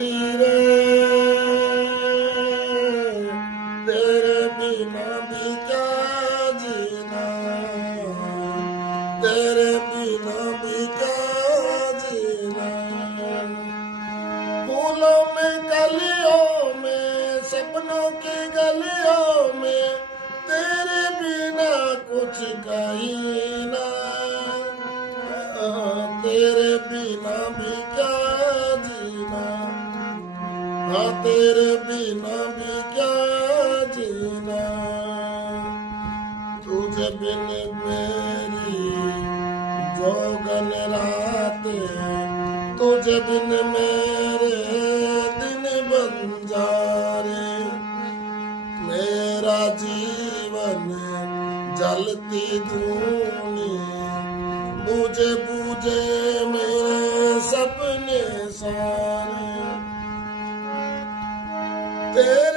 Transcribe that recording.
रे तेरे बिना भी क्या जीना, तेरे बिना भी क्या जीना। फूलों में कलियों में सपनों की गलियों में तेरे बिना कुछ कहीं ना, तेरे बिना भी क्या जीना, हाँ तेरे बिना भी क्या जीना। तुझे बिन मेरी जोगन रातें, तुझे बिन मेरे दिन बंजारे। मेरा जीवन जलती धूनी, बुझे बुझे मेरे सपने सारे। तेरे